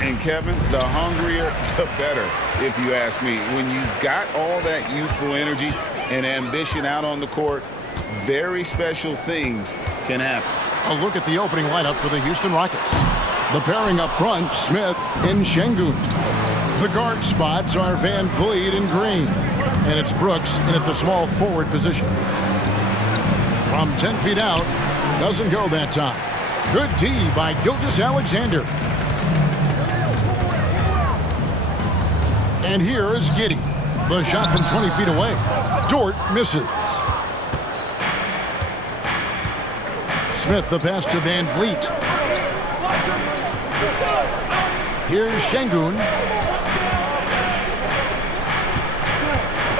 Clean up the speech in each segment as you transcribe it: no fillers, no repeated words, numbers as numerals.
And Kevin, the hungrier, the better, if you ask me. When you've got all that youthful energy and ambition out on the court, very special things can happen. A look at the opening lineup for the Houston Rockets. The pairing up front, Smith and Şengün. The guard spots are Van Vliet and Green. And it's Brooks in at the small forward position. From 10 feet out, doesn't go that time. Good D by Gilgeous-Alexander. And here is Giddey. The shot from 20 feet away. Dort misses. Smith the pass to Van Vliet. Here's Şengün.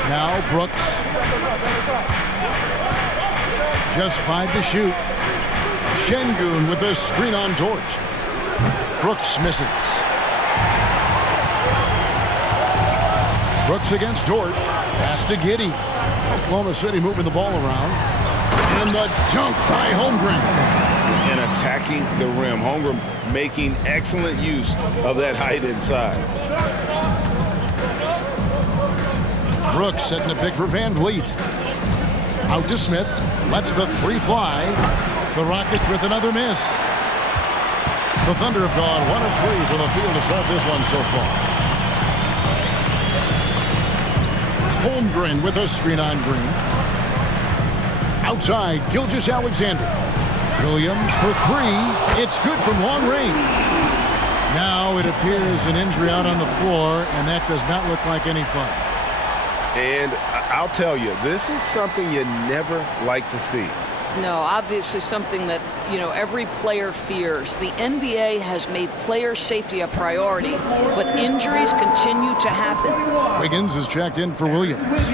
Now Brooks. Just 5 to shoot. Şengün with a screen on Dort. Brooks misses. Brooks against Dort. Pass to Giddey. Oklahoma City moving the ball around. And the dunk by Holmgren. And attacking the rim. Holmgren making excellent use of that height inside. Brooks setting a pick for Van Vliet. Out to Smith. Lets the three fly. The Rockets with another miss. The Thunder have gone 1 of 3 from the field to start this one so far. Holmgren with a screen on Green. Outside, Gilgeous-Alexander. Williams for 3. It's good from long range. Now it appears an injury out on the floor, and that does not look like any fun. And I'll tell you, this is something you never like to see. No, obviously something that, every player fears. The NBA has made player safety a priority, but injuries continue to happen. Wiggins is checked in for Williams.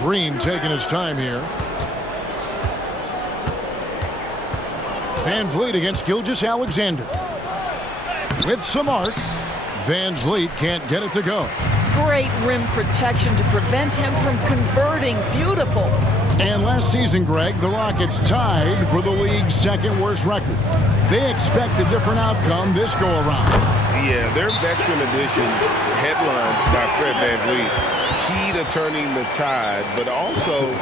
Green taking his time here. Van Vliet against Gilgeous-Alexander. With some arc, Van Vliet can't get it to go. Great rim protection to prevent him from converting. Beautiful. And last season, Greg, the Rockets tied for the league's second worst record. They expect a different outcome this go-around. Yeah, their veteran additions, headlined by Fred Van Vliet, key to turning the tide, but also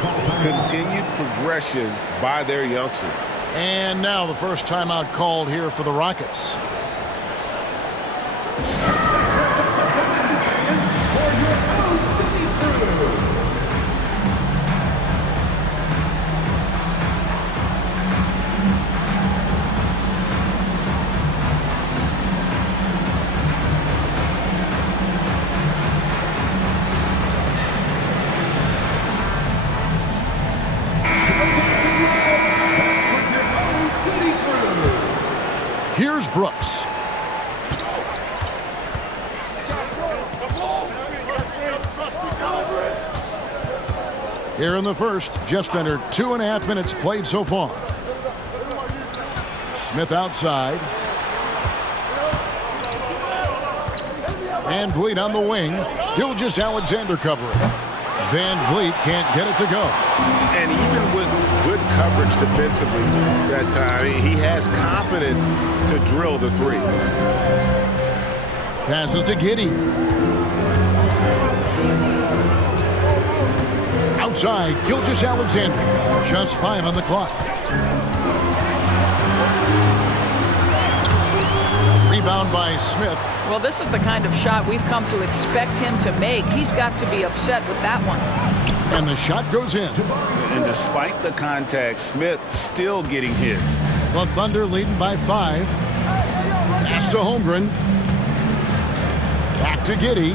continued progression by their youngsters. And now the first timeout called here for the Rockets. Here's Brooks. Here in the first, just under 2.5 minutes played so far. Smith outside. Van Vliet on the wing. Gilgeous-Alexander covering. Van Vliet can't get it to go. And even with good coverage defensively that time, he has confidence to drill the three. Passes to Giddey. Outside, Gilgeous-Alexander. Just 5 on the clock. Rebound by Smith. Well, this is the kind of shot we've come to expect him to make. He's got to be upset with that one. And the shot goes in. And despite the contact, Smith still getting hits. The Thunder leading by 5. Pass to Holmgren. Back to Giddey.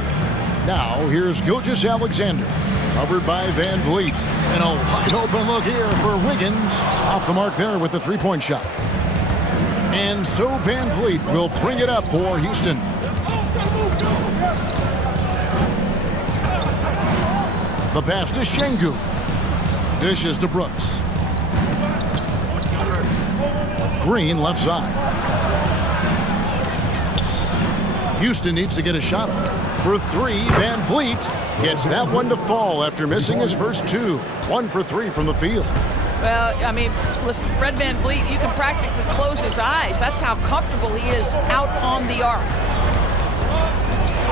Now here's Gilgeous-Alexander. Covered by Van Vliet. And a wide open look here for Wiggins. Off the mark there with the three-point shot. And so Van Vliet will bring it up for Houston. The pass to Şengün. Dishes to Brooks. Green left side. Houston needs to get a shot up. For 3, Van Vliet. Gets that one to fall after missing his first two. 1 for 3 from the field. Well, I mean, listen, Fred VanVleet, you can practically close his eyes. That's how comfortable he is out on the arc.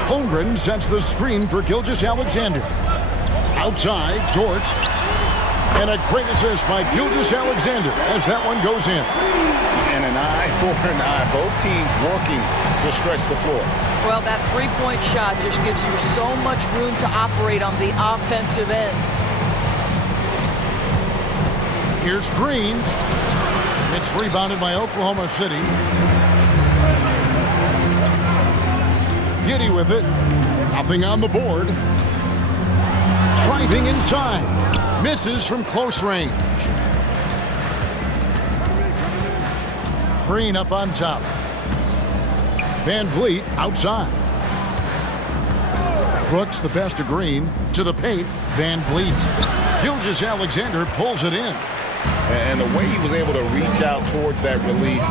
Holmgren sets the screen for Gilgeous-Alexander. Outside, Dort. And a great assist by Gilgeous-Alexander as that one goes in. And an eye for an eye. Both teams working to stretch the floor. Well, that three-point shot just gives you so much room to operate on the offensive end. Here's Green. It's rebounded by Oklahoma City. Giddy with it. Nothing on the board. Driving inside. Misses from close range. Green up on top. VanVleet outside. Brooks the best of Green. To the paint. VanVleet. Gilgeous-Alexander pulls it in. And the way he was able to reach out towards that release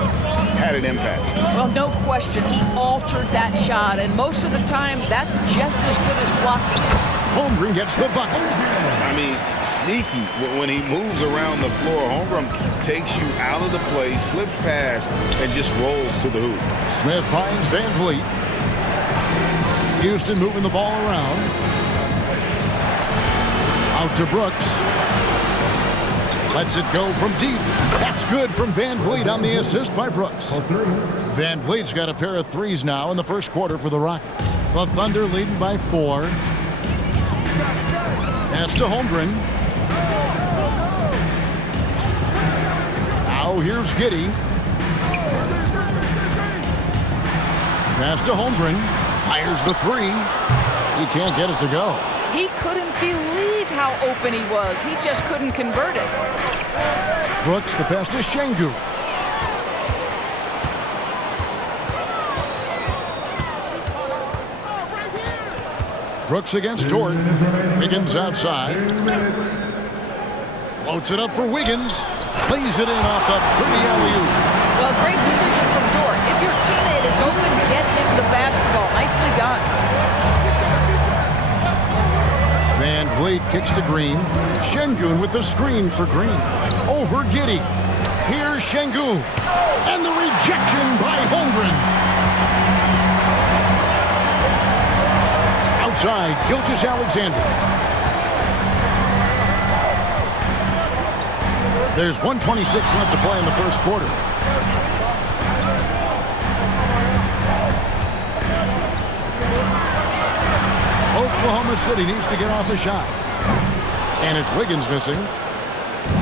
had an impact. Well, no question. He altered that shot, and most of the time, that's just as good as blocking it. Holmgren gets the bucket. I mean, sneaky. When he moves around the floor, Holmgren takes you out of the play, slips past, and just rolls to the hoop. Smith finds VanVleet. Houston moving the ball around. Out to Brooks. Lets it go from deep. That's good from VanVleet on the assist by Brooks. VanVleet's got a pair of threes now in the first quarter for the Rockets. The Thunder leading by 4. Pass to Holmgren. Now here's Giddy. Pass to Holmgren. Fires the 3. He can't get it to go. He couldn't believe how open he was. He just couldn't convert it. Brooks the pass to Şengün. Brooks against Dort. Wiggins outside. Floats it up for Wiggins. Plays it in off the pretty alley-oop. Well, great decision from Dort. If your teammate is open, get him the basketball. Nicely done. VanVleet kicks to Green. Şengün with the screen for Green. Over Giddy. Here's Şengün. And the rejection by Holmgren. Outside, Gilgeous-Alexander. There's 1:26 left to play in the first quarter. Oklahoma City needs to get off the shot. And it's Wiggins missing.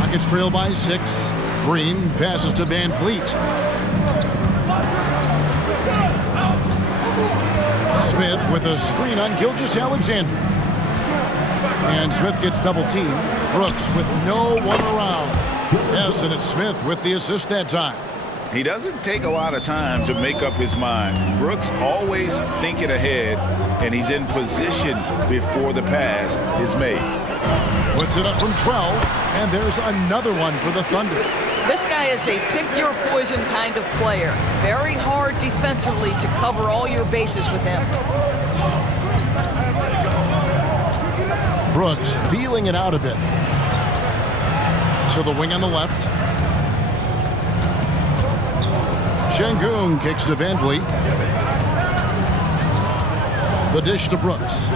Rockets trail by 6. Green passes to VanVleet. Smith with a screen on Gilgeous-Alexander. And Smith gets double teamed. Brooks with no one around. Yes, and it's Smith with the assist that time. He doesn't take a lot of time to make up his mind. Brooks always thinking ahead, and he's in position before the pass is made. Puts it up from 12, and there's another one for the Thunder. This guy is a pick-your-poison kind of player. Very hard defensively to cover all your bases with him. Brooks feeling it out a bit. To the wing on the left. Şengün kicks to VanVleet. The dish to Brooks.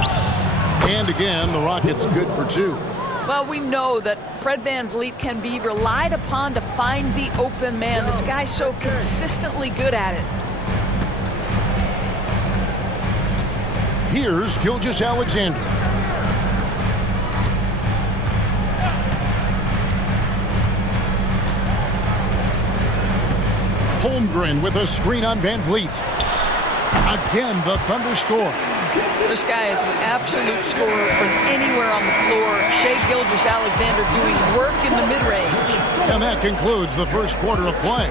And again, the Rockets good for 2. Well, we know that Fred VanVleet can be relied upon to find the open man. This guy's so consistently good at it. Here's Gilgeous-Alexander. Holmgren with a screen on VanVleet. Again, the Thunder score. This guy is an absolute scorer from anywhere on the floor. Shai Gilgeous-Alexander doing work in the mid-range. And that concludes the first quarter of play.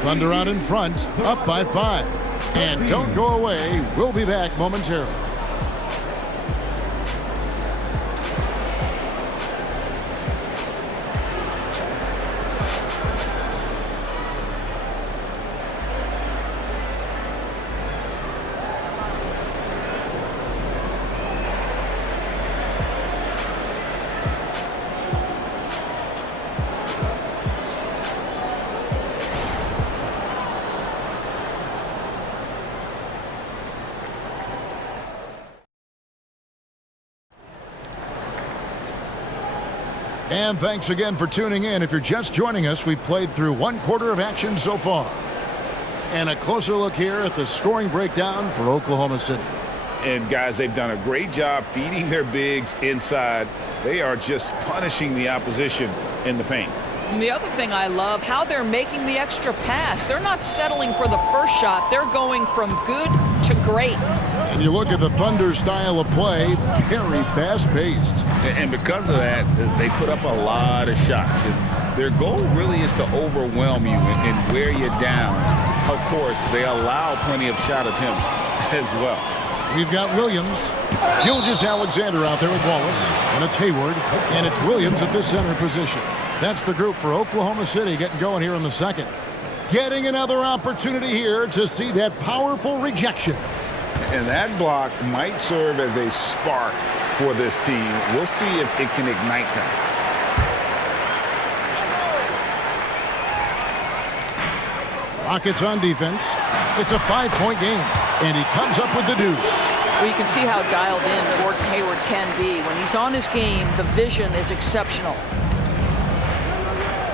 Thunder out in front, up by 5. And don't go away. We'll be back momentarily. And thanks again for tuning in. If you're just joining us, we've played through one quarter of action so far. And a closer look here at the scoring breakdown for Oklahoma City. And guys, they've done a great job feeding their bigs inside. They are just punishing the opposition in the paint. And the other thing I love, how they're making the extra pass. They're not settling for the first shot. They're going from good to great. And you look at the Thunder style of play, very fast-paced. And because of that, they put up a lot of shots. And their goal really is to overwhelm you and wear you down. Of course, they allow plenty of shot attempts as well. We've got Williams, Gilgeous-Alexander out there with Wallace, and it's Hayward, and it's Williams at the center position. That's the group for Oklahoma City getting going here in the second. Getting another opportunity here to see that powerful rejection. And that block might serve as a spark for this team. We'll see if it can ignite them. Rockets on defense. It's a 5-point game, and he comes up with the deuce. Well, you can see how dialed in Gordon Hayward can be. When he's on his game, the vision is exceptional.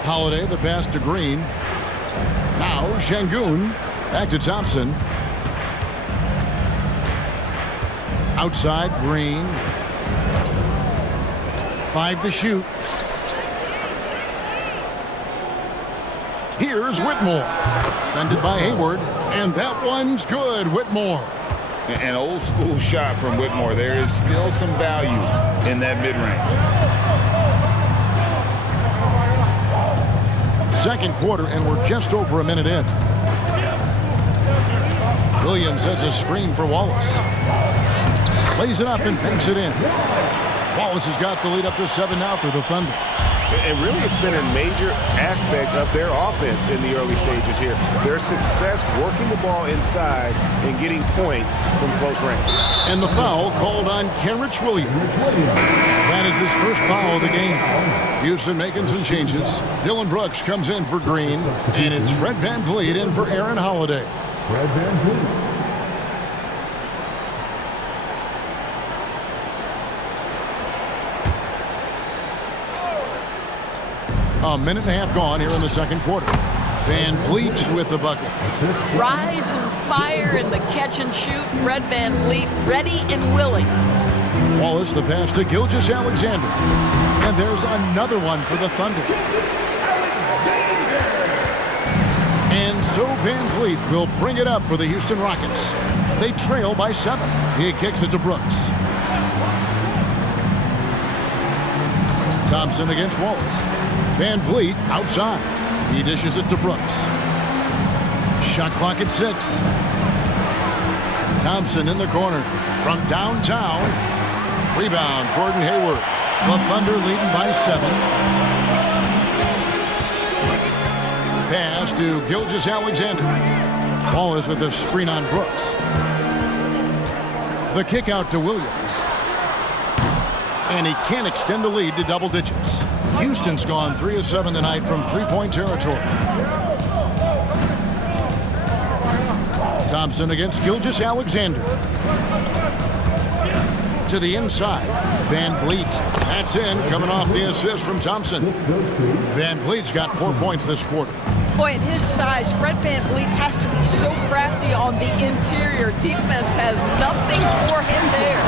Holiday, the pass to Green. Now Şengün, back to Thompson. Outside, Green. 5 to shoot. Here's Whitmore. Defended by Hayward. And that one's good, Whitmore. An old school shot from Whitmore. There is still some value in that mid-range. Second quarter, and we're just over a minute in. Williams sets a screen for Wallace. Lays it up and banks it in. Wallace has got the lead up to 7 now for the Thunder. And really, it's been a major aspect of their offense in the early stages here. Their success working the ball inside and getting points from close range. And the foul called on Kenrich Williams. That is his first foul of the game. Houston making some changes. Dylan Brooks comes in for Green, and it's Fred VanVleet in for Aaron Holiday. Fred VanVleet. A minute and a half gone here in the second quarter. VanVleet with the bucket. Rise and fire in the catch and shoot. Fred VanVleet ready and willing. Wallace the pass to Gilgeous-Alexander. And there's another one for the Thunder. And so VanVleet will bring it up for the Houston Rockets. They trail by 7. He kicks it to Brooks. Thompson against Wallace. VanVleet outside. He dishes it to Brooks. Shot clock at 6. Thompson in the corner from downtown. Rebound, Gordon Hayward. The Thunder leading by 7. Pass to Gilgeous-Alexander. Wallace with the screen on Brooks. The kick out to Williams. And he can't extend the lead to double digits. Houston's gone 3 of 7 tonight from three-point territory. Thompson against Gilgeous-Alexander. To the inside. VanVleet. That's in, coming off the assist from Thompson. VanVleet's got 4 points this quarter. Boy, at his size, Fred VanVleet has to be so crafty on the interior. Defense has nothing for him there.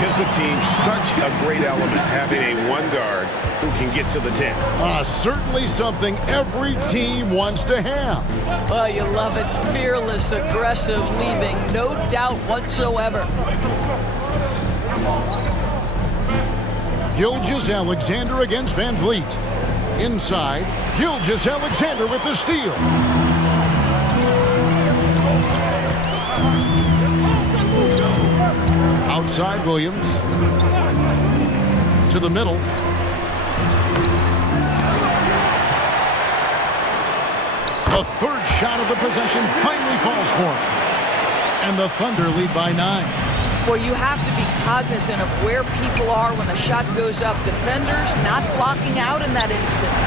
Gives the team such a great element having a one guard who can get to the 10. Certainly something every team wants to have. Well, you love it. Fearless, aggressive, leaving no doubt whatsoever. Gilgeous-Alexander against VanVleet. Inside, Gilgeous-Alexander with the steal. Outside Williams. To the middle. The third shot of the possession finally falls for him. And the Thunder lead by 9. Well, you have to be cognizant of where people are when the shot goes up. Defenders not blocking out in that instance.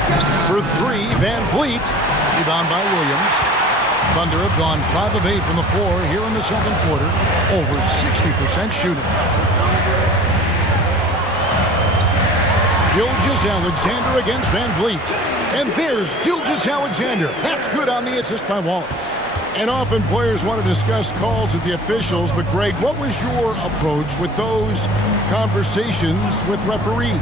For 3, VanVleet. Rebound by Williams. Thunder have gone 5 of 8 from the floor here in the second quarter. Over 60% shooting. Gilgeous-Alexander against Van Vliet. And there's Gilgeous-Alexander. That's good on the assist by Wallace. And often players want to discuss calls with the officials, but Greg, what was your approach with those conversations with referees?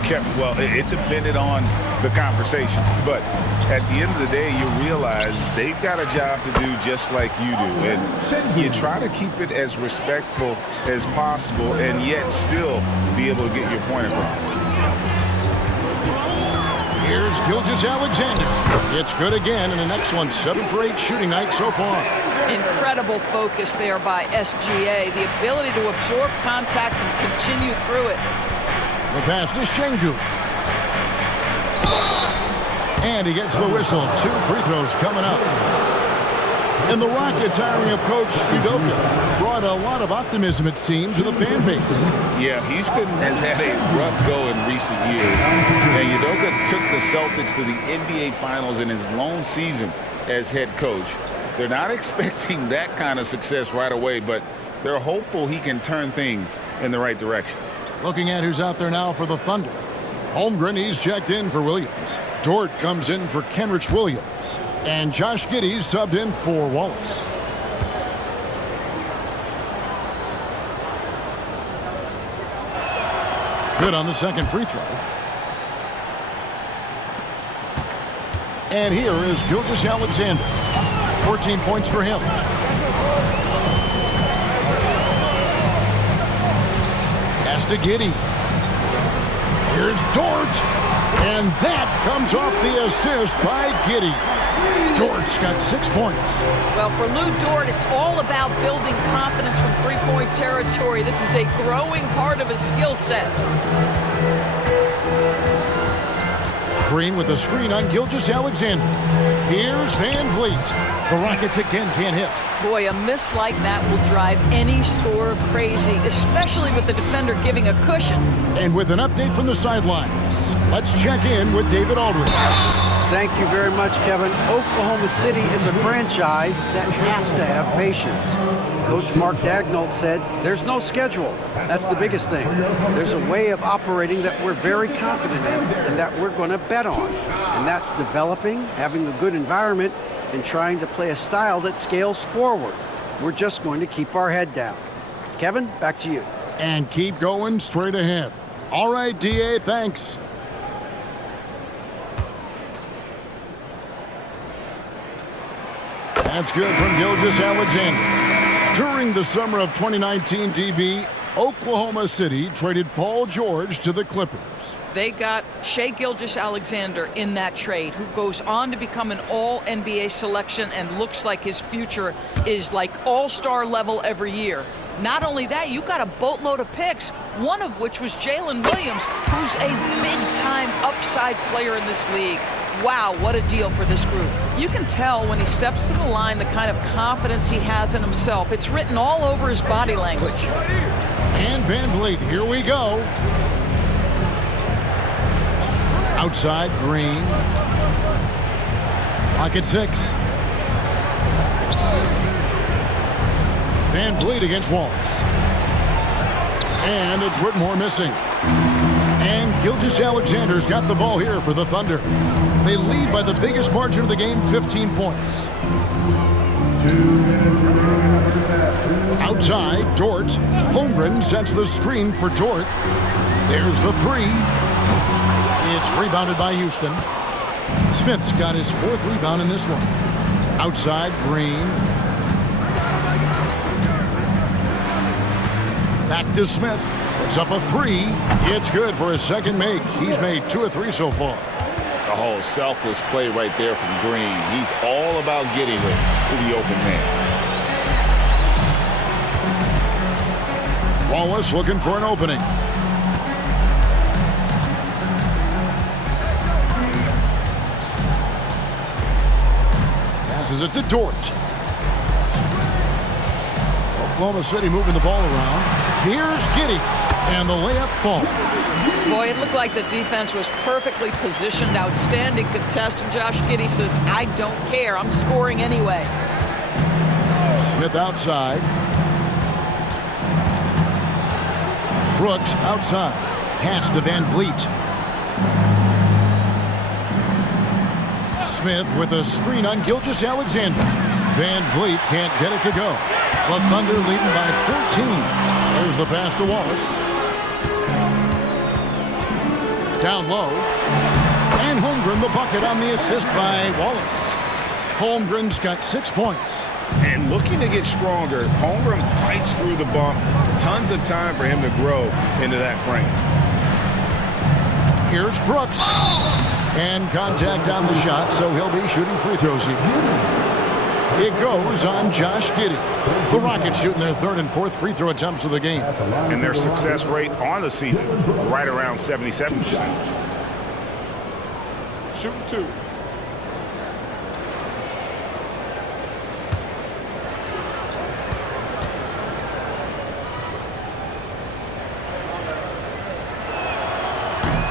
Okay, well, it depended on the conversation. But at the end of the day, you realize they've got a job to do just like you do. And you try to keep it as respectful as possible and yet still be able to get your point across. Here's Gilgeous-Alexander. It's good again, and an excellent 7-for-8 shooting night so far. Incredible focus there by SGA. The ability to absorb contact and continue through it. The pass to Şengün. And he gets the whistle. 2 free throws coming up. And the Rockets hiring of Coach Udoka brought a lot of optimism, it seems, to the fan base. Yeah, Houston has had a rough go in recent years. And Udoka took the Celtics to the NBA Finals in his lone season as head coach. They're not expecting that kind of success right away, but they're hopeful he can turn things in the right direction. Looking at who's out there now for the Thunder. Holmgren, he's checked in for Williams. Dort comes in for Kenrich Williams. And Josh Giddey's subbed in for Wallace. Good on the second free throw. And here is Gilgeous-Alexander. 14 points for him. Pass to Giddey. Here's Dort. And that comes off the assist by Giddey. Dort's got 6 points. Well, for Lou Dort, it's all about building confidence from three-point territory. This is a growing part of his skill set. Green with a screen on Gilgeous-Alexander. Here's Van Vliet. The Rockets again can't hit. Boy, a miss like that will drive any scorer crazy, especially with the defender giving a cushion. And with an update from the sidelines, let's check in with David Aldridge. Thank you very much, Kevin. Oklahoma City is a franchise that has to have patience. Coach Mark Daigneault said there's no schedule. That's the biggest thing. There's a way of operating that we're very confident in and that we're going to bet on. And that's developing, having a good environment, and trying to play a style that scales forward. We're just going to keep our head down. Kevin, back to you. And keep going straight ahead. All right, DA, thanks. That's good from Gilgeous-Alexander. During the summer of 2019, DB, Oklahoma City traded Paul George to the Clippers. They got Shai Gilgeous-Alexander in that trade, who goes on to become an all-NBA selection and looks like his future is like all-star level every year. Not only that, you got a boatload of picks, one of which was Jalen Williams, who's a big-time upside player in this league. Wow, what a deal for this group. You can tell when he steps to the line the kind of confidence he has in himself. It's written all over his body language. And Van Vliet, here we go. Outside, Green. Lock at 6. Van Vliet against Wallace. And it's Whitmore missing. And Gilgeous-Alexander's got the ball here for the Thunder. They lead by the biggest margin of the game, 15 points. Outside, Dort. Holmgren sets the screen for Dort. There's the 3. It's rebounded by Houston. Smith's got his 4th rebound in this one. Outside, Green. Back to Smith. Puts up a 3. It's good for his second make. He's made 2 of 3 so far. A whole selfless play right there from Green. He's all about getting it to the open man. Wallace looking for an opening. Passes it to Dort. Oklahoma City moving the ball around. Here's Giddey. And the layup falls. Boy, it looked like the defense was perfectly positioned. Outstanding contest. And Josh Giddey says, I don't care. I'm scoring anyway. Smith outside. Brooks outside. pass to Van Vliet. Smith with a screen on Gilgeous-Alexander. Van Vliet can't get it to go. The Thunder leading by 14. There's the pass to Wallace. Down low. And Holmgren the bucket on the assist by Wallace. Holmgren's got 6 points. And looking to get stronger, Holmgren fights through the bump. Tons of time for him to grow into that frame. Here's Brooks. And contact on the shot, so he'll be shooting free throws here. It goes on Josh Giddey. The Rockets shooting their third and fourth free throw attempts of the game. And their success rate on the season, right around 77%. Shooting 2.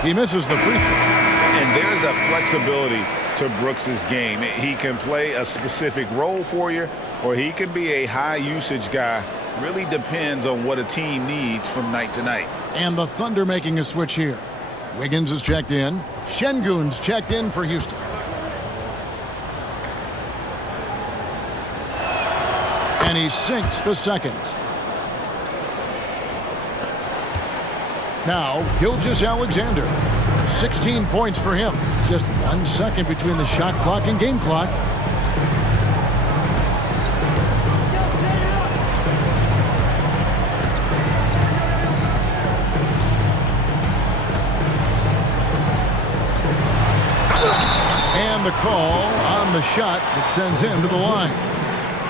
He misses the free throw. And there's a flexibility to Brooks's game. He can play a specific role for you, or he can be a high usage guy. Really depends on what a team needs from night to night. And the Thunder making a switch here. Wiggins is checked in. Şengün's checked in for Houston. And he sinks the second. Now, Gilgeous-Alexander. 16 points for him. Just 1 second between the shot clock and game clock. And the call on the shot that sends him to the line.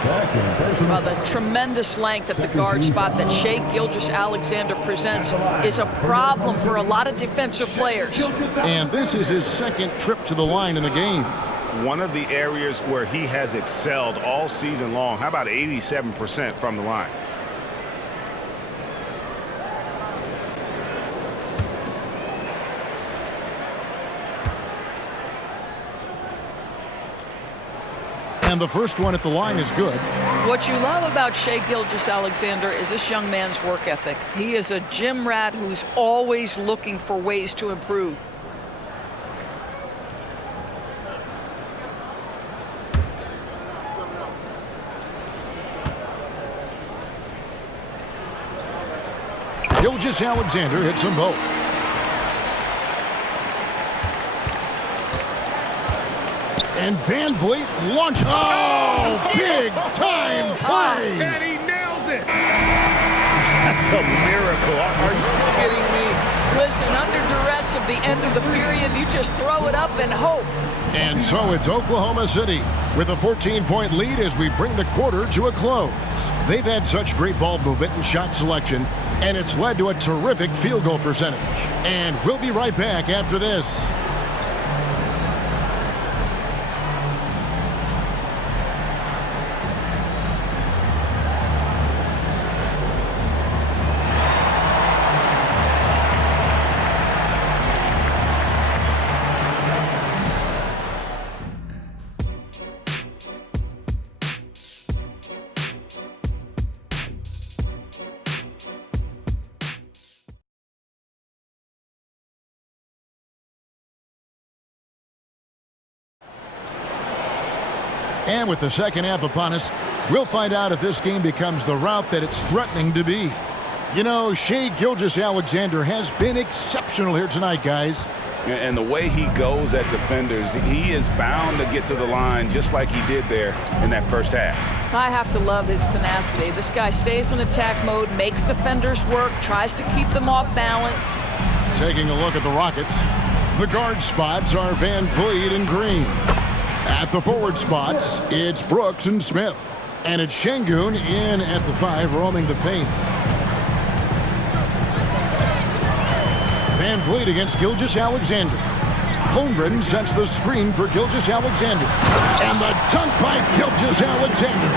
Well, the tremendous length at the guard spot that Shai Gilgeous-Alexander presents is a problem for a lot of defensive players. And this is his second trip to the line in the game. One of the areas where he has excelled all season long. How about 87% from the line? And the first one at the line is good. What you love about Shai Gilgeous-Alexander is this young man's work ethic. He is a gym rat who's always looking for ways to improve. Gilgeous-Alexander hits them both. And Van Vliet launches. Oh, big time play. And he nails it. That's a miracle. Are you kidding me? Listen, under duress of the end of the period, you just throw it up and hope. And so it's Oklahoma City with a 14-point lead as we bring the quarter to a close. They've had such great ball movement and shot selection, and it's led to a terrific field goal percentage. And we'll be right back after this. And with the second half upon us, we'll find out if this game becomes the route that it's threatening to be. You know, Shai Gilgeous-Alexander has been exceptional here tonight, guys. And the way he goes at defenders, he is bound to get to the line just like he did there in that first half. I have to love his tenacity. This guy stays in attack mode, makes defenders work, tries to keep them off balance. Taking a look at the Rockets, the guard spots are Van Vliet and Green. At the forward spots, it's Brooks and Smith. And it's Şengün in at the 5, roaming the paint. Van Vliet against Gilgeous-Alexander. Holmgren sets the screen for Gilgeous-Alexander. And the dunk by Gilgeous-Alexander.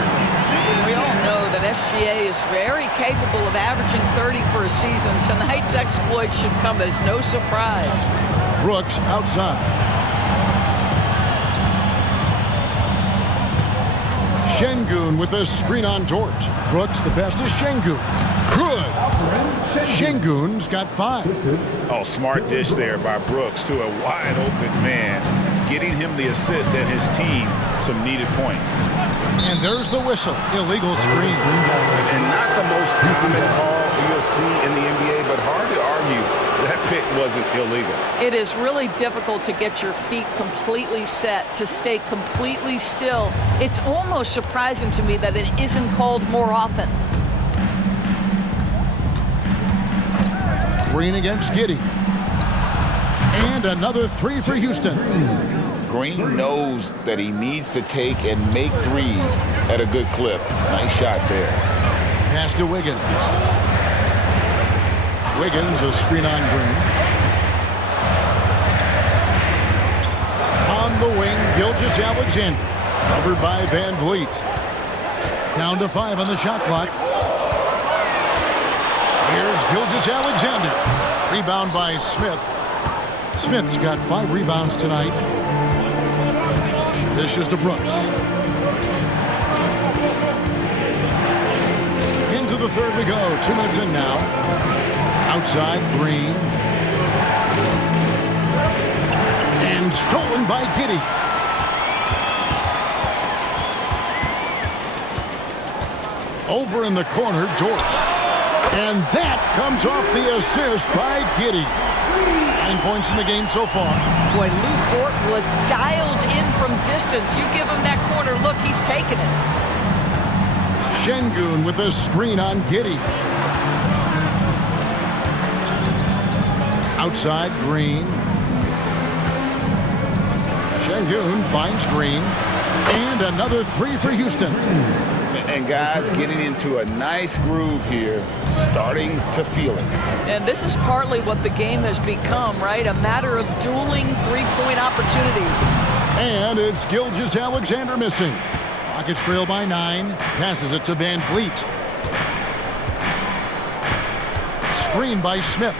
We all know that SGA is very capable of averaging 30 for a season. Tonight's exploit should come as no surprise. Brooks outside. Şengün with a screen on Dort. Brooks, the pass to Şengün. Good. Şengün's got 5. Oh, smart dish there by Brooks to a wide open man, getting him the assist and his team some needed points. And there's the whistle. Illegal screen. And not the most common call you'll see in the NBA, but hard to argue that pick wasn't illegal. It is really difficult to get your feet completely set, to stay completely still. It's almost surprising to me that it isn't called more often. Green against Giddey. And another 3 for Houston. Green knows that he needs to take and make threes at a good clip. Nice shot there. Pass to Wiggins. Wiggins, a screen on Green. On the wing, Gilgeous-Alexander. Covered by Van Vliet. Down to 5 on the shot clock. Here's Gilgeous-Alexander. Rebound by Smith. Smith's got 5 rebounds tonight. This is to Brooks. Into the third we go. 2 minutes in now. Outside, Green. And stolen by Giddey. Over in the corner, Dort. And that comes off the assist by Giddey. 9 points in the game so far. Boy, Lou Dort was dialed in from distance. You give him that corner look, he's taking it. Şengün with a screen on Giddey. Outside, Green. Şengün finds Green. And another 3 for Houston. And guys getting into a nice groove here, starting to feel it. And this is partly what the game has become, right? A matter of dueling three-point opportunities. And it's Gilgeous-Alexander missing. Rockets trail by 9. Passes it to Van Vliet. Screen by Smith.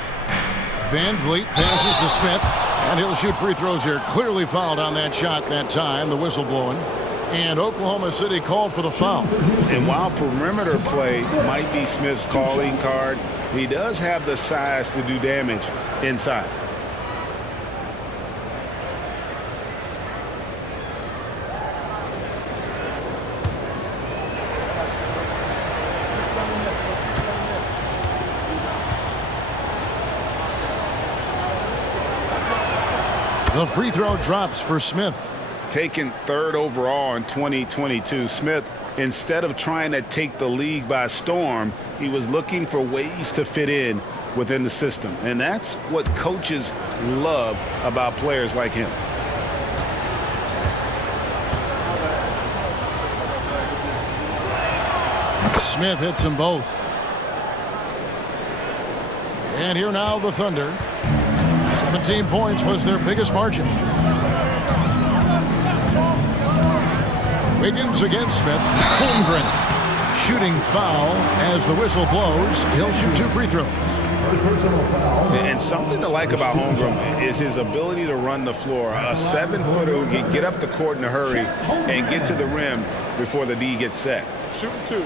Van Vliet passes to Smith. And he'll shoot free throws here. Clearly fouled on that shot that time. The whistle blowing. And Oklahoma City called for the foul. And while perimeter play might be Smith's calling card, he does have the size to do damage inside. The free throw drops for Smith. Taken 3rd overall in 2022, Smith, instead of trying to take the league by storm, he was looking for ways to fit in within the system. And that's what coaches love about players like him. Smith hits them both. And here now the Thunder. 17 points was their biggest margin. Wiggins against Smith. Holmgren. Shooting foul as the whistle blows. He'll shoot 2 free throws. And something to like about Holmgren is his ability to run the floor. A 7-footer who can get up the court in a hurry and get to the rim before the D gets set. Shooting 2.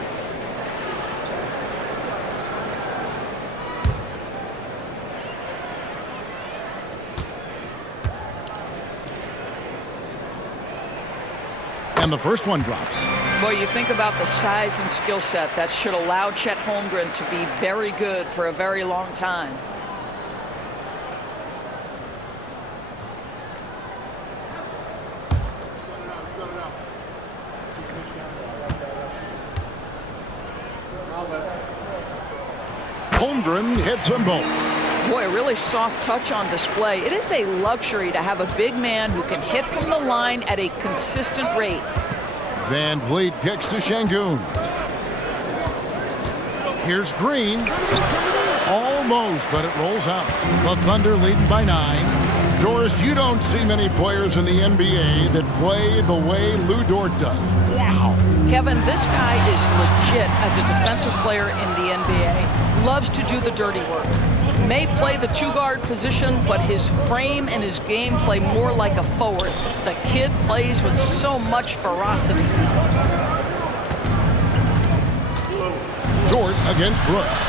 And the first one drops. Boy, you think about the size and skill set that should allow Chet Holmgren to be very good for a very long time. Holmgren hits them both. Boy, a really soft touch on display. It is a luxury to have a big man who can hit from the line at a consistent rate. Van Vliet kicks to Şengün. Here's Green. Almost, but it rolls out. The Thunder leading by 9. Doris, you don't see many players in the NBA that play the way Lou Dort does. Wow. Kevin, this guy is legit as a defensive player in the NBA. Loves to do the dirty work. May play the 2-guard position, but his frame and his game play more like a forward. The kid plays with so much ferocity. Dort against Brooks.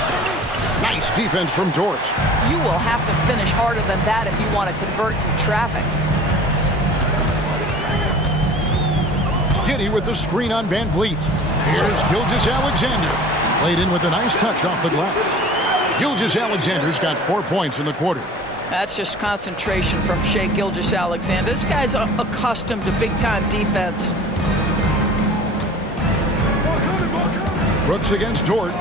Nice defense from George. You will have to finish harder than that if you want to convert in traffic. Giddey with the screen on Van Vliet. Here's Gilgeous-Alexander. Laid in with a nice touch off the glass. Gilgeous-Alexander's got 4 points in the quarter. That's just concentration from Shai Gilgeous-Alexander. This guy's accustomed to big-time defense. Brooks against Dort.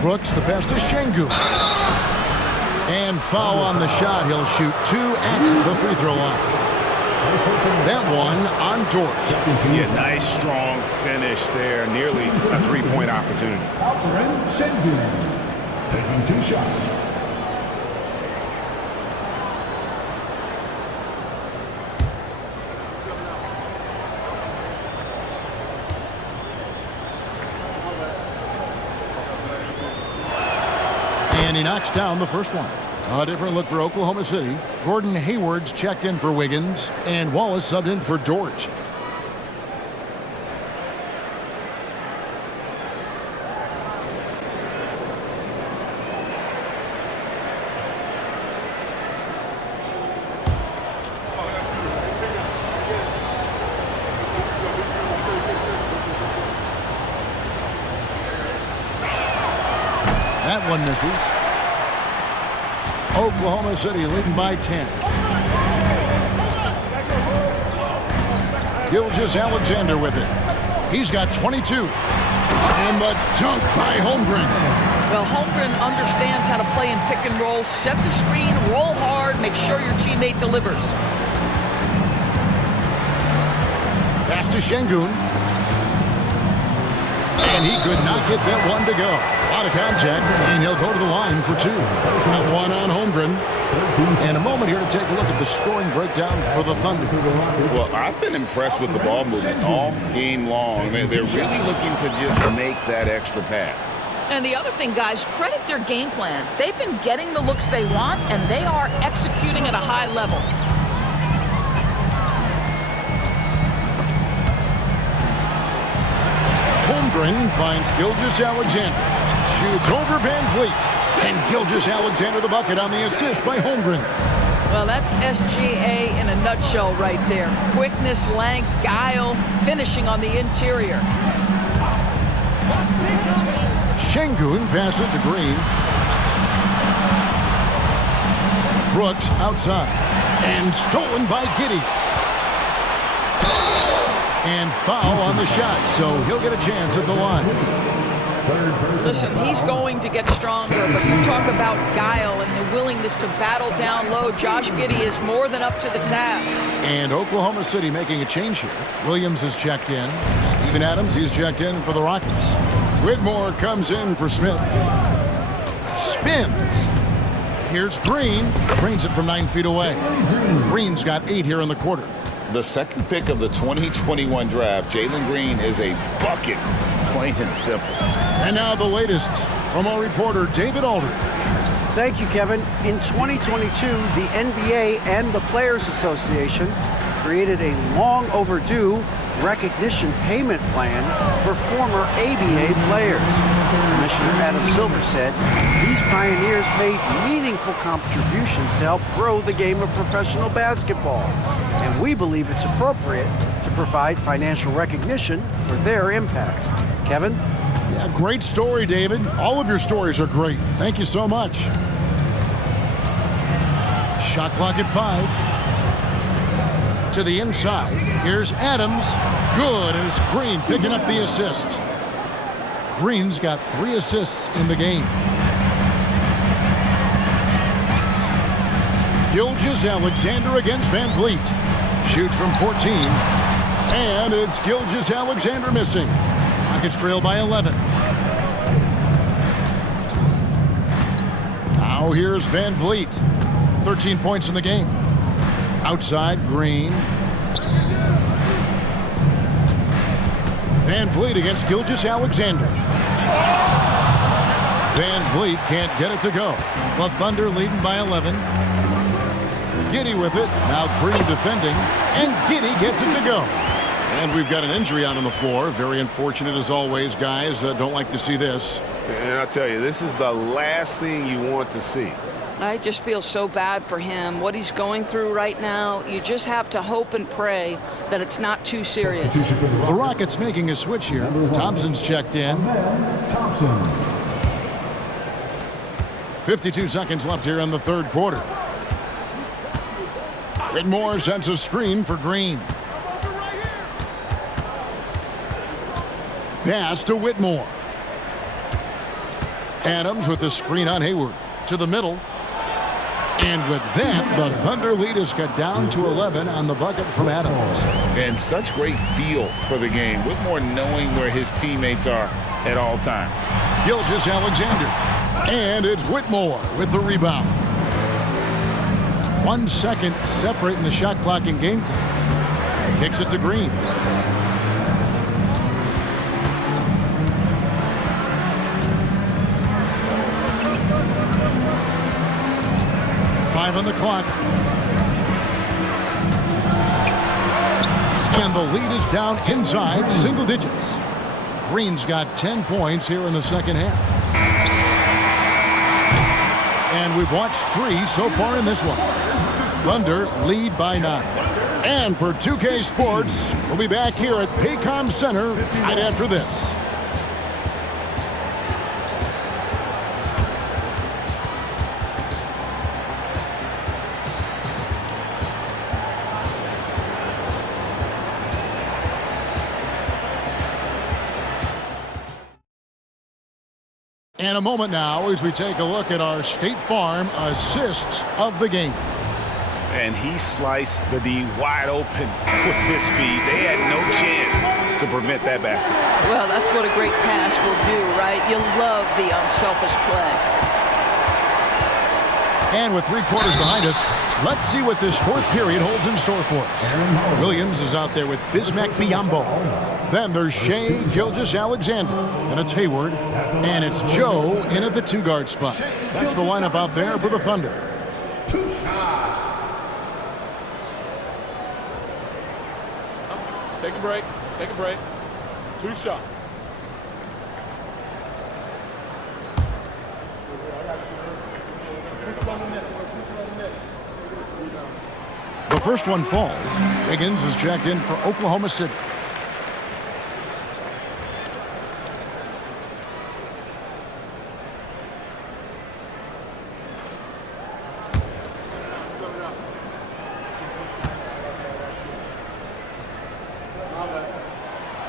Brooks, the pass to Şengün. And foul on the shot. He'll shoot 2 at the free throw line. That one on Dort. Yeah, nice, strong finish there. Nearly a three-point opportunity. Şengün taking 2 shots. And he knocks down the first one. A different look for Oklahoma City. Gordon Hayward's checked in for Wiggins, and Wallace subbed in for George. That one misses. Oklahoma City leading by 10. Gilgeous-Alexander with it. He's got 22. And the dunk by Holmgren. Well, Holmgren understands how to play in pick and roll. Set the screen, roll hard, make sure your teammate delivers. Pass to Şengün. And he could not get that one to go. A lot of contact, and he'll go to the line for 2. One on Holmgren. And a moment here to take a look at the scoring breakdown for the Thunder. Well, I've been impressed with the ball movement all game long. They're really looking to just make that extra pass. And the other thing, guys, credit their game plan. They've been getting the looks they want, and they are executing at a high level. Holmgren finds Gilgeous-Alexander. Shoots over Van Vliet. And Gilgeous-Alexander the bucket on the assist by Holmgren. Well, that's SGA in a nutshell right there. Quickness, length, guile, finishing on the interior. Şengün passes to Green. Brooks outside. And stolen by Giddey. And foul on the shot, so he'll get a chance at the line. Listen, he's going to get stronger, but you talk about guile and the willingness to battle down low. Josh Giddey is more than up to the task. And Oklahoma City making a change here. Williams has checked in. Steven Adams, he's checked in for the Rockets. Whitmore comes in for Smith. Spins. Here's Green. Drains it from 9 feet away. Green's got 8 here in the quarter. The second pick of the 2021 draft, Jalen Green is a bucket, plain and simple. And now the latest from our reporter, David Aldridge. Thank you, Kevin. In 2022, the NBA and the Players Association created a long overdue recognition payment plan for former ABA players. Commissioner Adam Silver said these pioneers made meaningful contributions to help grow the game of professional basketball, and we believe it's appropriate to provide financial recognition for their impact. Kevin? Yeah, great story, David. All of your stories are great. Thank you so much. Shot clock at 5. To the inside. Here's Adams. Good, and it's Green picking up the assist. Green's got 3 assists in the game. Gilgeous-Alexander against Van Vliet. Shoots from 14. And it's Gilgeous-Alexander missing. Rockets trail by 11. Now here's Van Vliet. 13 points in the game. Outside, Green. Van Vliet against Gilgeous-Alexander. Van Vliet can't get it to go. The Thunder leading by 11. Giddey with it. Now Green defending. And Giddey gets it to go. And we've got an injury out on the floor. Very unfortunate as always, guys. Don't like to see this. And I tell you, this is the last thing you want to see. I just feel so bad for him, what he's going through right now. You just have to hope and pray that it's not too serious. The Rockets making a switch here. Thompson's checked in. Thompson. 52 seconds left here in the third quarter. Whitmore sends a screen for Green. Pass to Whitmore. Adams with the screen on Hayward. To the middle. And with that, the Thunder lead is cut down to 11 on the bucket from Adams. And such great feel for the game. Whitmore knowing where his teammates are at all times. Gilgeous-Alexander. And it's Whitmore with the rebound. 1 second separating the shot clock and game clock. Kicks it to Green. On the clock. And the lead is down inside single digits. Green's got 10 points here in the second half. And we've watched 3 so far in this one. Thunder lead by 9. And for 2K Sports, we'll be back here at Paycom Center right after this. And a moment now as we take a look at our State Farm assists of the game. And he sliced the D wide open with his feet. They had no chance to prevent that basket. Well, that's what a great pass will do, right? You love the unselfish play. And with 3 quarters behind us, let's see what this fourth period holds in store for us. Williams is out there with Bismack Biyombo. Then there's Shai Gilgeous-Alexander. And it's Hayward. And it's Joe in at the 2-guard spot. That's the lineup out there for the Thunder. Take a break. Take a break. 2 shots. The first one falls. Higgins is checked in for Oklahoma City.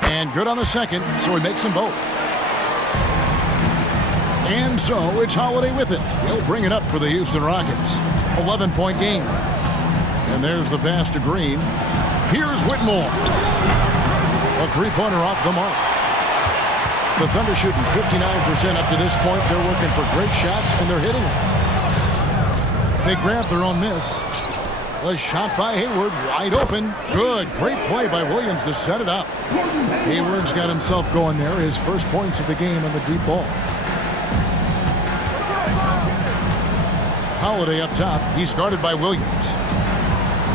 And good on the second, so he makes them both. And so it's Holiday with it. He'll bring it up for the Houston Rockets. 11-point game. And there's the pass to Green. Here's Whitmore. A 3-pointer off the mark. The Thunder shooting 59% up to this point. They're working for great shots, and they're hitting them. They grab their own miss. A shot by Hayward, wide open. Good, great play by Williams to set it up. Hayward's got himself going there. His first points of the game on the deep ball. Holiday up top. He's guarded by Williams.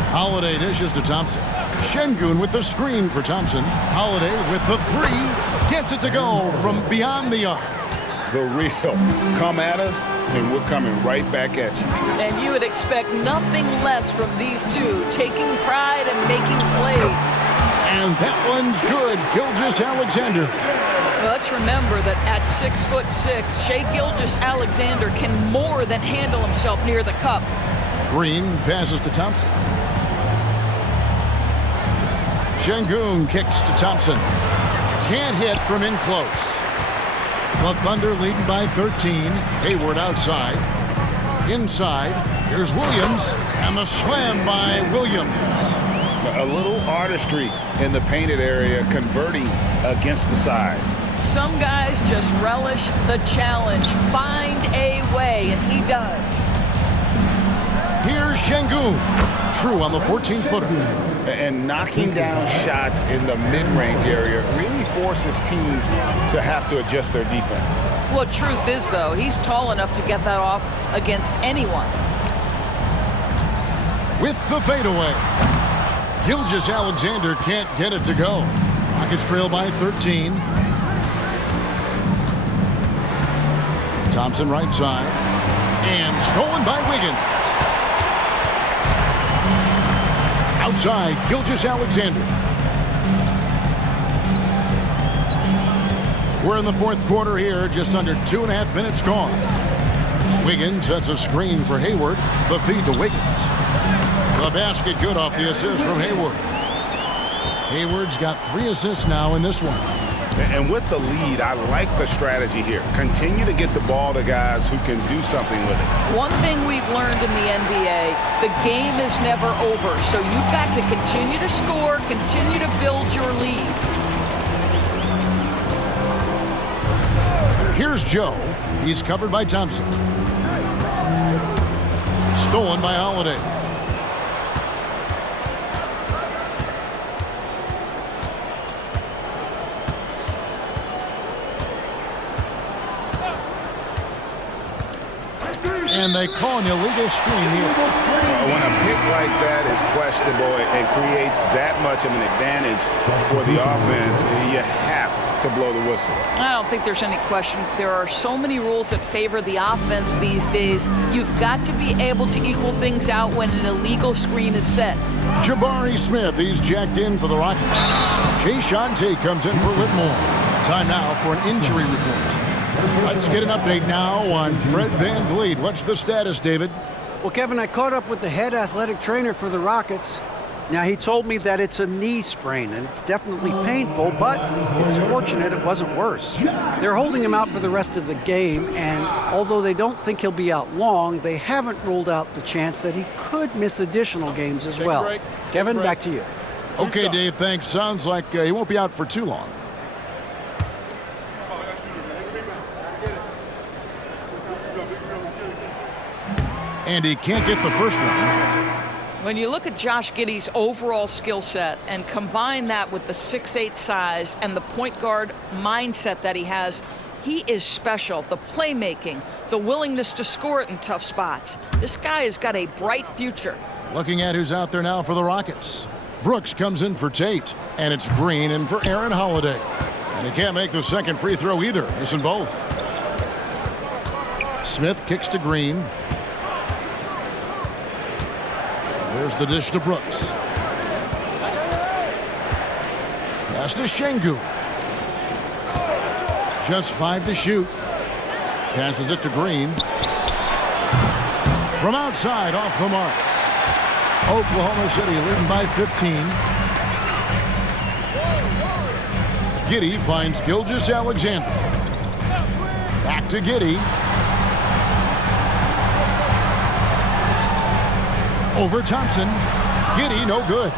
Holiday dishes to Thompson. Şengün with the screen for Thompson. Holiday with the 3. Gets it to go from beyond the arc. The real. Come at us, and we're coming right back at you. And you would expect nothing less from these two, taking pride and making plays. And that one's good. Gilgeous-Alexander. Well, let's remember that at 6'6", Shai Gilgeous-Alexander can more than handle himself near the cup. Green passes to Thompson. Şengün kicks to Thompson. Can't hit from in close. The Thunder leading by 13. Hayward outside. Inside. Here's Williams. And the slam by Williams. A little artistry in the painted area, converting against the size. Some guys just relish the challenge. Find a way, and he does. Here's Şengün. True on the 14-footer. And knocking down shots in the mid-range area really forces teams to have to adjust their defense. Well, truth is, though, he's tall enough to get that off against anyone. With the fadeaway. Gilgeous-Alexander can't get it to go. Rockets trail by 13. Thompson right side. And stolen by Wiggins. Outside, Gilgeous-Alexander. We're in the fourth quarter here, just under 2.5 minutes gone. Wiggins sets a screen for Hayward. The feed to Wiggins. The basket good off the assist from Hayward. Hayward's got 3 assists now in this one. And with the lead, I like the strategy here. Continue to get the ball to guys who can do something with it. One thing we've learned in the NBA, the game is never over. So you've got to continue to score, continue to build your lead. Here's Joe. He's covered by Thompson. Stolen by Holiday. And they call an illegal screen here. When a pick like that is questionable and creates that much of an advantage for the offense, you have to blow the whistle. I don't think there's any question. There are so many rules that favor the offense these days. You've got to be able to equal things out when an illegal screen is set. Jabari Smith, he's jacked in for the Rockets. Jay Shante comes in for Whitmore. Time now for an injury report. Let's get an update now on Fred VanVleet. What's the status, David? Well, Kevin, I caught up with the head athletic trainer for the Rockets. Now, he told me that it's a knee sprain, and it's definitely painful, but it's fortunate it wasn't worse. They're holding him out for the rest of the game, and although they don't think he'll be out long, they haven't ruled out the chance that he could miss additional games as well. Kevin, back to you. Okay, Dave, thanks. Sounds like he won't be out for too long. And he can't get the first one. When you look at Josh Giddey's overall skill set and combine that with the 6'8" size and the point guard mindset that he has, he is special. The playmaking, the willingness to score it in tough spots. This guy has got a bright future. Looking at who's out there now for the Rockets. Brooks comes in for Tate, and it's Green in for Aaron Holiday. And he can't make the second free throw either. Missing both. Smith kicks to Green. There's the dish to Brooks. Pass to Şengün. Just 5 to shoot. Passes it to Green. From outside, off the mark. Oklahoma City leading by 15. Giddey finds Gilgeous-Alexander. Back to Giddey. Over Thompson. Giddey, no good.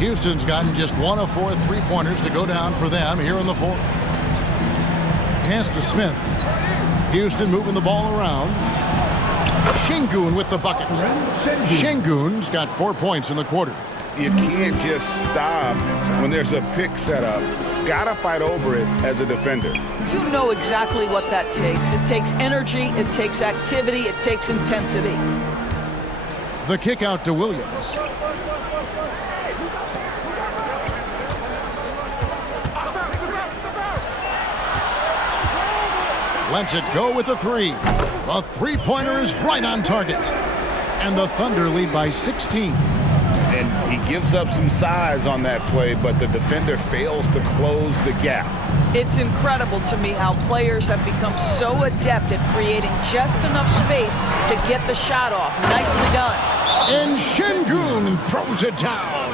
Houston's gotten just 1 of 4 3-pointers to go down for them here in the fourth. Pass to Smith. Houston moving the ball around. Şengün with the bucket. Şengün's got 4 points in the quarter. You can't just stop when there's a pick set up. Gotta fight over it as a defender. You know exactly what that takes. It takes energy, it takes activity, it takes intensity. The kick out to Williams. Lets it go with a 3. A 3-pointer is right on target. And the Thunder lead by 16. And he gives up some size on that play, but the defender fails to close the gap. It's incredible to me how players have become so adept at creating just enough space to get the shot off. Nicely done. And Şengün throws it down.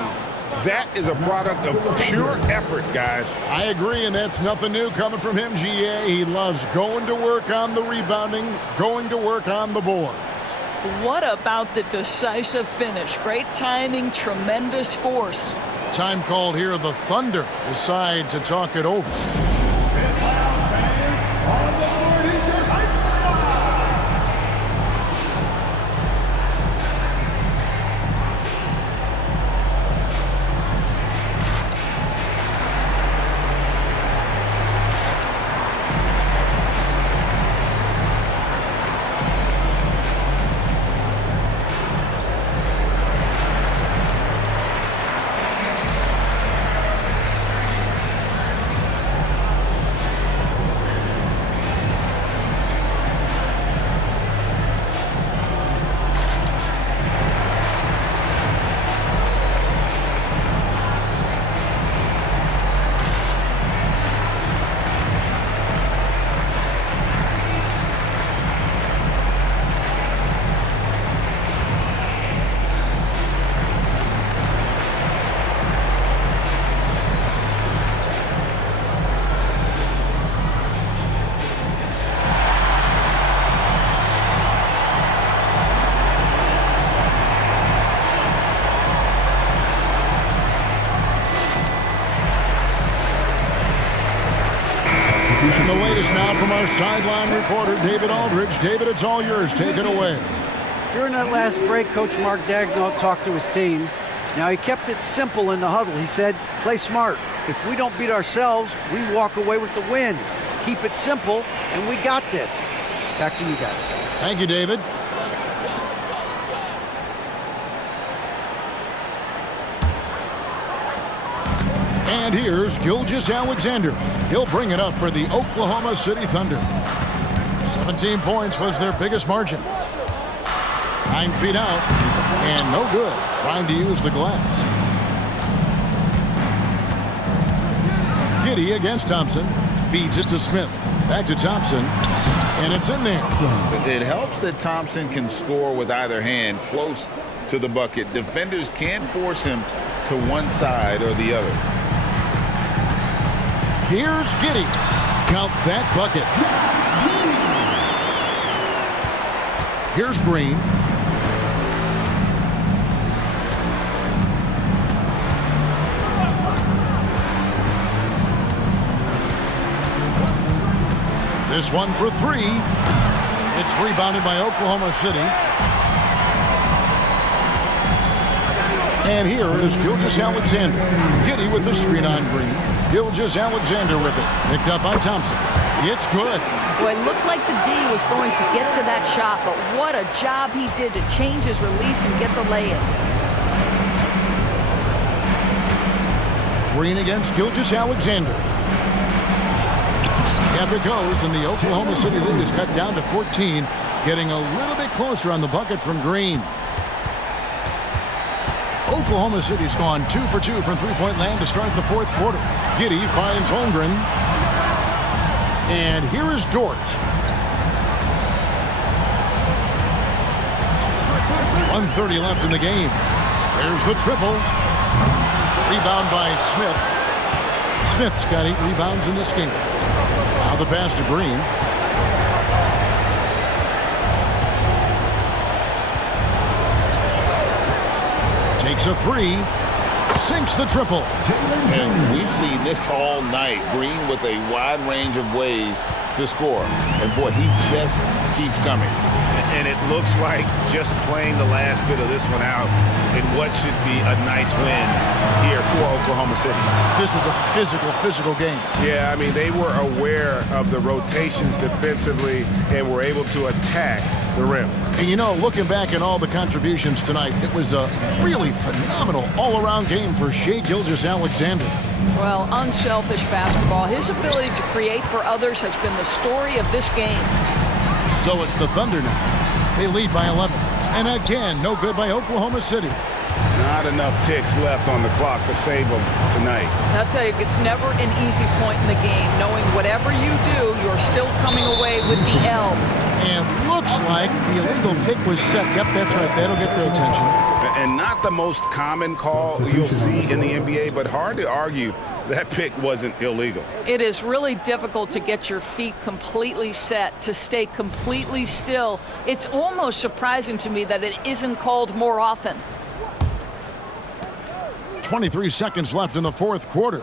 That is a product of pure effort, guys. I agree, and that's nothing new coming from him, GA. He loves going to work on the rebounding, going to work on the boards. What about the decisive finish? Great timing, tremendous force. Time called here. The Thunder decide to talk it over. latest now from our sideline reporter, David Aldridge. David, it's all yours. Take it away. During that last break, Coach Mark Daigneault talked to his team. Now, he kept it simple in the huddle. He said, play smart. If we don't beat ourselves, we walk away with the win. Keep it simple, and we got this. Back to you guys. Thank you, David. And here's Gilgeous-Alexander. He'll bring it up for the Oklahoma City Thunder. 17 points was their biggest margin. 9 feet out, and no good, trying to use the glass. Giddey against Thompson, feeds it to Smith. Back to Thompson, and it's in there. It helps that Thompson can score with either hand close to the bucket. Defenders can force him to one side or the other. Here's Giddey. Count that bucket. Here's Green. This one for three. It's rebounded by Oklahoma City. And here is Gilgeous-Alexander. Giddey with the screen on Green. Gilgeous-Alexander with it. Picked up by Thompson. It's good. Well, it looked like the D was going to get to that shot, but what a job he did to change his release and get the lay-in. Green against Gilgeous-Alexander. Up it goes, and the Oklahoma City lead is cut down to 14, getting a little bit closer on the bucket from Green. Oklahoma City's gone 2 for 2 from three-point land to start the fourth quarter. Giddey finds Holmgren. And here is Dort. 1:30 left in the game. There's the triple. Rebound by Smith. Smith's got 8 rebounds in this game. Now the pass to Green. Takes a three. Sinks the triple. And we've seen this all night. Green with a wide range of ways to score. And boy, he just keeps coming. And it looks like just playing the last bit of this one out in what should be a nice win here for Oklahoma City. This was a physical game. Yeah, I mean, they were aware of the rotations defensively and were able to attack the rim. And you know, looking back at all the contributions tonight, it was a really phenomenal all-around game for Shai Gilgeous-Alexander. Well, unselfish basketball. His ability to create for others has been the story of this game. So it's the Thunder now. They lead by 11. And again, no good by Oklahoma City. Not enough ticks left on the clock to save them tonight. I'll tell you, it's never an easy point in the game, knowing whatever you do, you're still coming away with the L. And looks like the illegal pick was set. Yep, that's right. That'll get their attention. And not the most common call you'll see in the NBA, but hard to argue that pick wasn't illegal. It is really difficult to get your feet completely set, to stay completely still. It's almost surprising to me that it isn't called more often. 23 seconds left in the fourth quarter.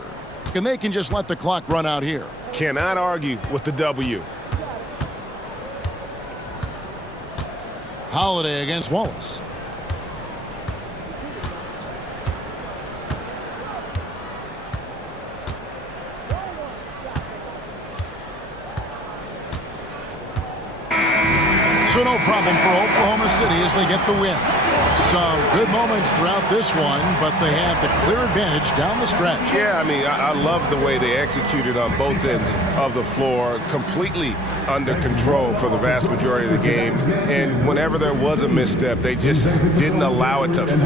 And they can just let the clock run out here. Cannot argue with the W. Holiday against Wallace. So no problem for Oklahoma City as they get the win. Some good moments throughout this one, but they have the clear advantage down the stretch. Yeah, I mean, I love the way they executed on both ends of the floor, completely under control for the vast majority of the game. And whenever there was a misstep, they just didn't allow it to